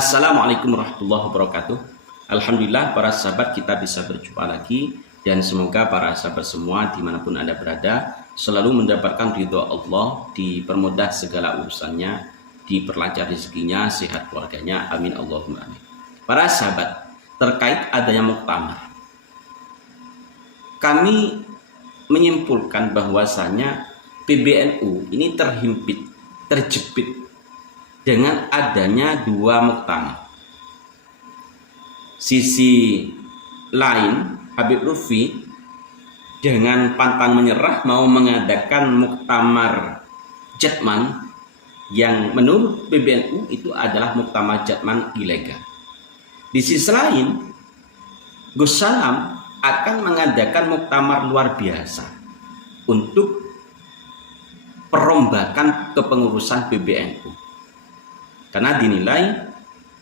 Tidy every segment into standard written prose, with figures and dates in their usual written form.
Assalamualaikum warahmatullahi wabarakatuh. Alhamdulillah para sahabat kita bisa berjumpa lagi. Dan semoga para sahabat semua dimanapun Anda berada selalu mendapatkan ridho Allah, dipermudah segala urusannya, diperlancar rezekinya, sehat keluarganya, amin Allahumma amin. Para sahabat, terkait adanya muktamar, kami menyimpulkan bahwasanya PBNU ini terjepit dengan adanya dua muktamar. Sisi lain, Habib Lutfi dengan pantang menyerah mau mengadakan muktamar Jatman yang menurut PBNU itu adalah muktamar Jatman ilegal. Di sisi lain, Gus Salam akan mengadakan muktamar luar biasa untuk perombakan kepengurusan PBNU. Karena dinilai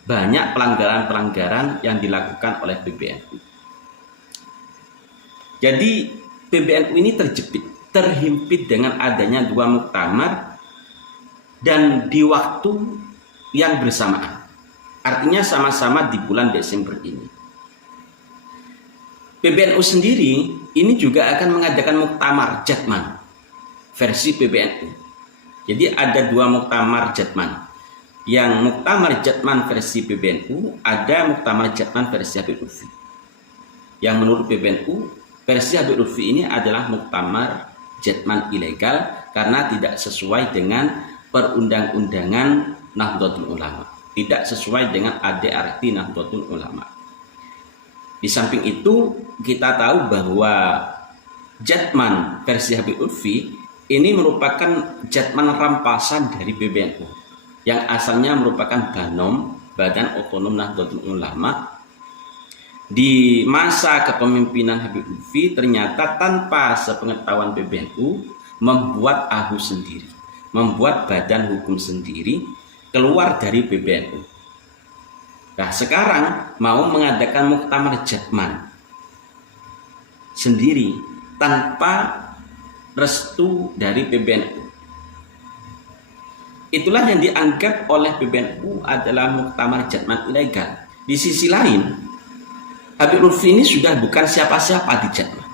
banyak pelanggaran-pelanggaran yang dilakukan oleh PBNU. Jadi PBNU ini terhimpit dengan adanya dua muktamar dan di waktu yang bersamaan. Artinya sama-sama di bulan Desember ini. PBNU sendiri ini juga akan mengadakan muktamar Jatman versi PBNU. Jadi ada dua muktamar Jatman. Yang muktamar Jatman versi PBNU, ada muktamar Jatman versi Habib Lutfi. Yang menurut PBNU versi Habib Lutfi ini adalah muktamar Jatman ilegal karena tidak sesuai dengan perundang-undangan Nahdlatul Ulama, tidak sesuai dengan ADART Nahdlatul Ulama. Di samping itu kita tahu bahwa Jatman versi Habib Lutfi ini merupakan Jatman rampasan dari PBNU yang asalnya merupakan BANOM, Badan Otonom Nahdlatul Ulama. Di masa kepemimpinan Habib Lutfi ternyata tanpa sepengetahuan PBNU membuat AHU sendiri, membuat badan hukum sendiri keluar dari PBNU. Nah sekarang mau mengadakan muktamar Jatman sendiri tanpa restu dari PBNU. Itulah yang dianggap oleh PBNU adalah muktamar Jatman ilegal. Di sisi lain, Habib Lutfi ini sudah bukan siapa-siapa di Jatman.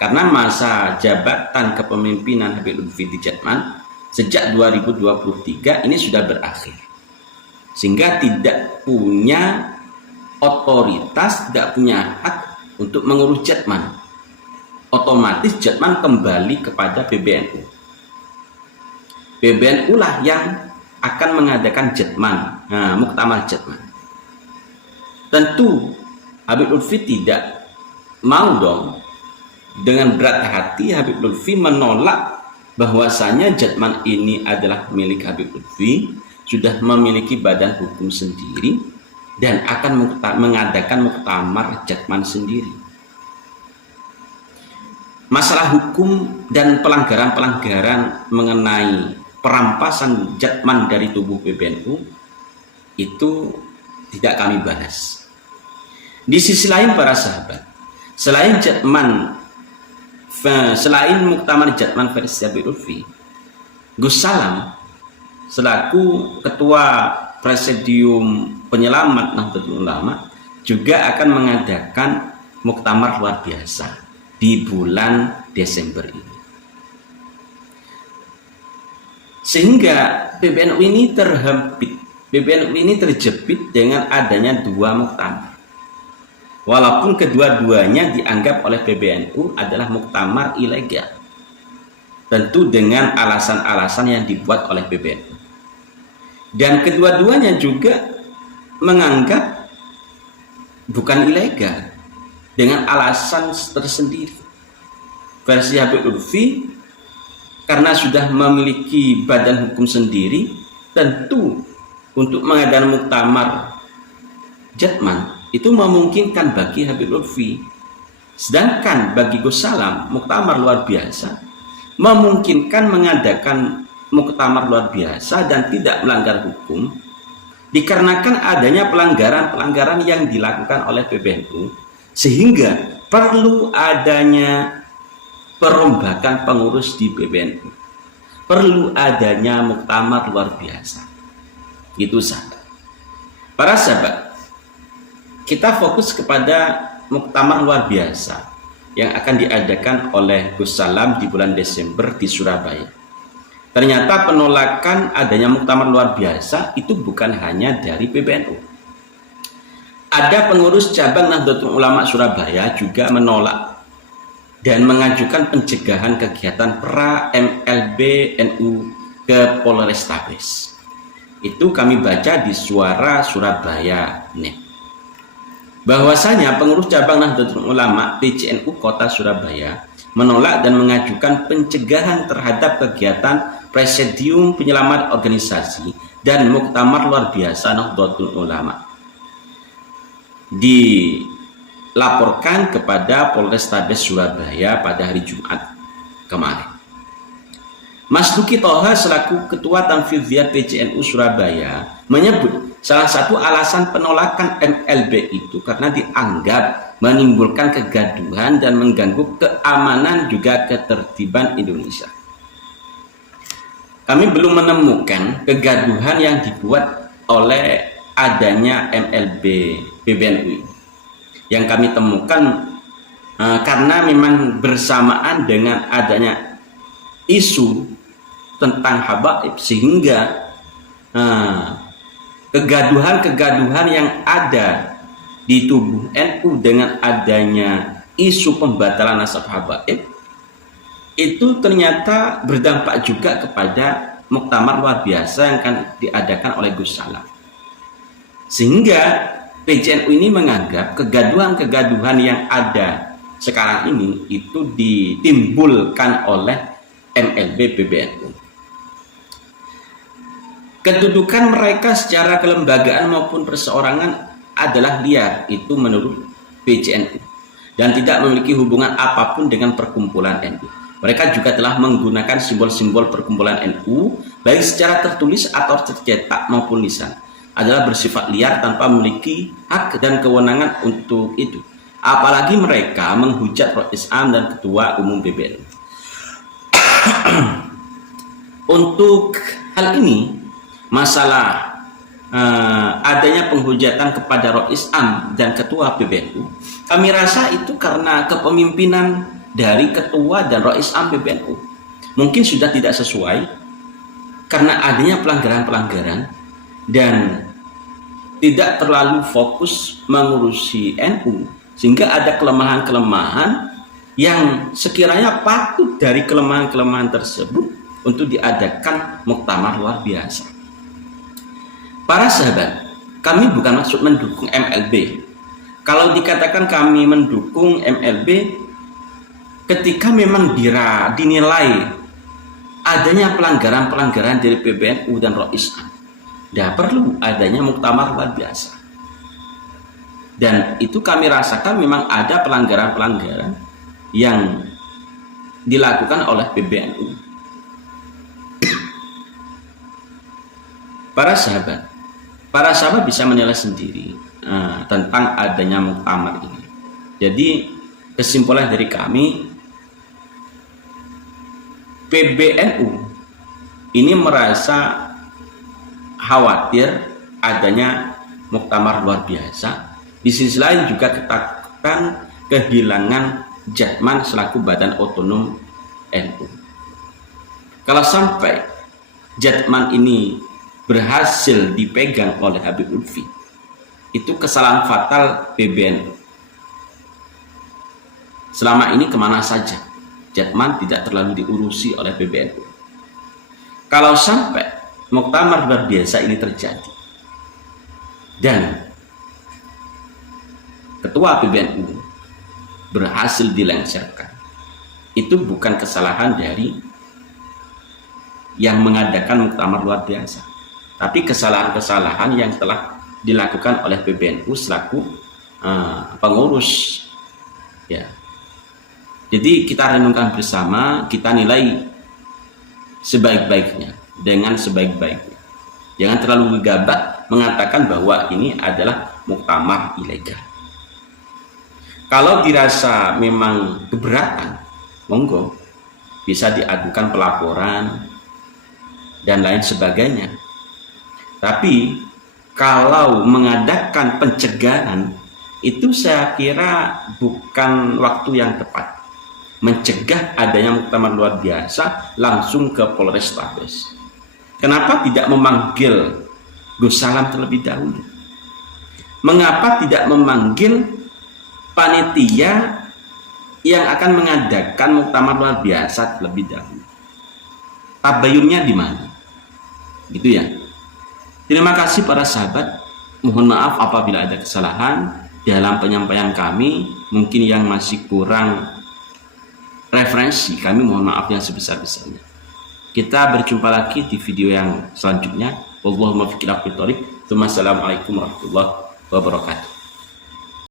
Karena masa jabatan kepemimpinan Habib Lutfi di Jatman sejak 2023 ini sudah berakhir. Sehingga tidak punya otoritas, tidak punya hak untuk mengurus Jatman. Otomatis Jatman kembali kepada PBNU. PBNU lah yang akan mengadakan Jatman, muktamar Jatman. Tentu Habib Lutfi tidak mau dong. Dengan berat hati Habib Lutfi menolak bahwasanya Jatman ini adalah milik Habib Lutfi, sudah memiliki badan hukum sendiri dan akan mengadakan muktamar Jatman sendiri. Masalah hukum dan pelanggaran-pelanggaran mengenai perampasan Jatman dari tubuh PBNU itu tidak kami bahas. Di sisi lain para sahabat, selain muktamar Jatman versi Habib Lutfi, Gus Salam selaku ketua Presidium Penyelamat Nahdlatul Ulama juga akan mengadakan muktamar luar biasa di bulan Desember ini. Sehingga PBNU ini PBNU ini terjepit dengan adanya dua muktamar. Walaupun kedua-duanya dianggap oleh PBNU adalah muktamar ilegal. Tentu dengan alasan-alasan yang dibuat oleh PBNU. Dan kedua-duanya juga menganggap bukan ilegal dengan alasan tersendiri. Versi Habib Lutfi karena sudah memiliki badan hukum sendiri, tentu untuk mengadakan muktamar Jatman itu memungkinkan bagi Habib Lutfi. Sedangkan bagi Gus Salam, muktamar luar biasa memungkinkan mengadakan muktamar luar biasa dan tidak melanggar hukum, dikarenakan adanya pelanggaran-pelanggaran yang dilakukan oleh PBNU, sehingga perlu adanya perombakan pengurus di PBNU, perlu adanya muktamar luar biasa. Itu saja. Para sahabat, kita fokus kepada muktamar luar biasa yang akan diadakan oleh Gus Salam di bulan Desember di Surabaya. Ternyata penolakan adanya muktamar luar biasa itu bukan hanya dari PBNU. Ada pengurus cabang Nahdlatul Ulama Surabaya juga menolak dan mengajukan pencegahan kegiatan pra MLB NU ke Polrestabes. Itu kami baca di Suara Surabaya Net. Bahwasanya pengurus cabang Nahdlatul Ulama PCNU Kota Surabaya menolak dan mengajukan pencegahan terhadap kegiatan Presidium Penyelamat Organisasi dan Muktamar Luar Biasa Nahdlatul Ulama. Dilaporkan kepada Polrestabes Surabaya pada hari Jumat kemarin. Mas Duki Toha selaku Ketua Tanfidhiyah PCNU Surabaya menyebut salah satu alasan penolakan MLB itu karena dianggap menimbulkan kegaduhan dan mengganggu keamanan juga ketertiban Indonesia. Kami belum menemukan kegaduhan yang dibuat oleh adanya MLB PBNU. Yang kami temukan karena memang bersamaan dengan adanya isu tentang habaib, sehingga kegaduhan-kegaduhan yang ada di tubuh NU dengan adanya isu pembatalan nasab habaib itu ternyata berdampak juga kepada muktamar luar biasa yang akan diadakan oleh Gus Salam. Sehingga PCNU ini menganggap kegaduhan-kegaduhan yang ada sekarang ini itu ditimbulkan oleh MLB PBNU. Kedudukan mereka secara kelembagaan maupun perseorangan adalah liar, itu menurut PCNU, dan tidak memiliki hubungan apapun dengan perkumpulan NU. Mereka juga telah menggunakan simbol-simbol perkumpulan NU, baik secara tertulis atau tercetak maupun lisan, adalah bersifat liar tanpa memiliki hak dan kewenangan untuk itu. Apalagi mereka menghujat Rois Am dan Ketua Umum PBNU. Untuk hal ini, masalah adanya penghujatan kepada Rois Am dan Ketua PBNU, kami rasa itu karena kepemimpinan dari Ketua dan Rois Am PBNU mungkin sudah tidak sesuai karena adanya pelanggaran-pelanggaran dan tidak terlalu fokus mengurusi NU, sehingga ada kelemahan-kelemahan yang sekiranya patut dari kelemahan-kelemahan tersebut untuk diadakan muktamar luar biasa. Para sahabat, kami bukan maksud mendukung MLB. Kalau dikatakan kami mendukung MLB, ketika memang dinilai adanya pelanggaran-pelanggaran dari PBNU dan Rois Am, tidak perlu adanya muktamar luar biasa. Dan itu kami rasakan memang ada pelanggaran-pelanggaran yang dilakukan oleh PBNU. Para sahabat bisa menilai sendiri tentang adanya muktamar ini. Jadi kesimpulan dari kami, PBNU ini merasa khawatir adanya muktamar luar biasa. Di sisi lain juga ketakutan kehilangan Jatman selaku badan otonom NU. Kalau sampai Jatman ini berhasil dipegang oleh Habib Lutfi, itu kesalahan fatal PBNU. Selama ini kemana saja Jatman tidak terlalu diurusi oleh PBNU. Kalau sampai muktamar luar biasa ini terjadi dan Ketua PBNU berhasil dilengsarkan, itu bukan kesalahan dari yang mengadakan muktamar luar biasa, tapi kesalahan-kesalahan yang telah dilakukan oleh PBNU selaku pengurus. Ya, jadi kita renungkan bersama, kita nilai sebaik-baiknya dengan sebaik-baiknya. Jangan terlalu gegabah mengatakan bahwa ini adalah muktamar ilegal. Kalau dirasa memang keberatan, monggo bisa diadukan pelaporan dan lain sebagainya. Tapi kalau mengadakan pencegahan itu saya kira bukan waktu yang tepat. Mencegah adanya muktamar luar biasa langsung ke Polrestabes. Kenapa tidak memanggil Gus Salam terlebih dahulu? Mengapa tidak memanggil panitia yang akan mengadakan muktamar luar biasa terlebih dahulu? Tabayunnya di mana? Gitu ya. Terima kasih para sahabat. Mohon maaf apabila ada kesalahan dalam penyampaian kami. Mungkin yang masih kurang referensi, kami mohon maaf yang sebesar-besarnya. Kita berjumpa lagi di video yang selanjutnya. Wallahumma fiqh aqid thoriq. Assalamualaikum warahmatullahi wabarakatuh.